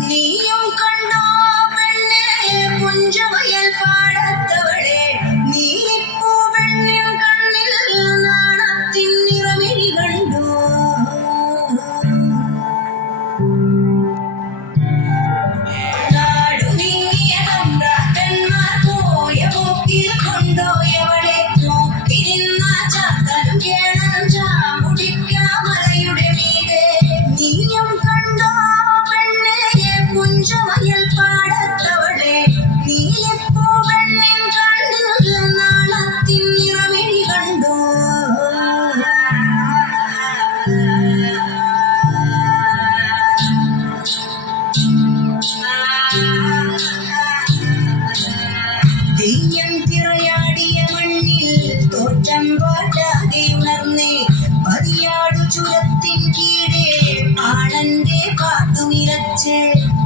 നീയും കണ്ടോ പെണ്ണെ പുഞ്ചവയൽ പാടത്തവളെ നീലിപ്പൂ പെണ്ണിൻ കണ്ണിൽ നാണത്തിൻ നിറമിഴി കണ്ടോ നാടുനീങ്ങിയ തമ്പ്രാക്കന്മാർ പോയ പോക്കിൽ കൊണ്ടോയവളെ നോക്കി നിന്ന ചാത്തനും കേണം ചാമുടിക്കാമലയുടെ മീതെ നീയും കണ്ടോ പുഞ്ചവയൽ പാടത്തവളെ നീലിപ്പൂ പെണ്ണിൻ കണ്ണിൽ നാണത്തിൻ നിറമിഴി കണ്ടോ തെയ്യം തിറയാടിയ മണ്ണിൽ തോറ്റം പാട്ടാകെ ഉണർന്നേ പതിയാടു ചുരത്തിൻ കീഴേ പാണന്റെ പാട്ടുനിലച്ച്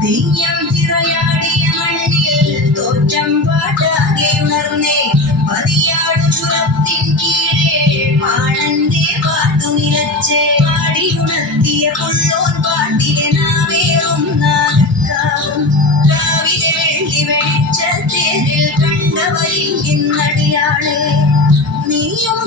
തെയ്യം തിറയാടിയ മണ്ണിൽ തോറ്റം പാട്ടാകെ ഉണർന്നേ പതിയാടു ചുരത്തിൻ കീഴേ പാണന്റെ പാട്ടുനിലച്ച് പാടിയുണർത്തിയ കൊള്ളോൻ പാട്ടിലെ നാവേറുന്ന രാവിലെ വെള്ളി വെളിച്ചത്തേരിൽ കണ്ടവരിൽ ഇന്നടിയാളെ നീയും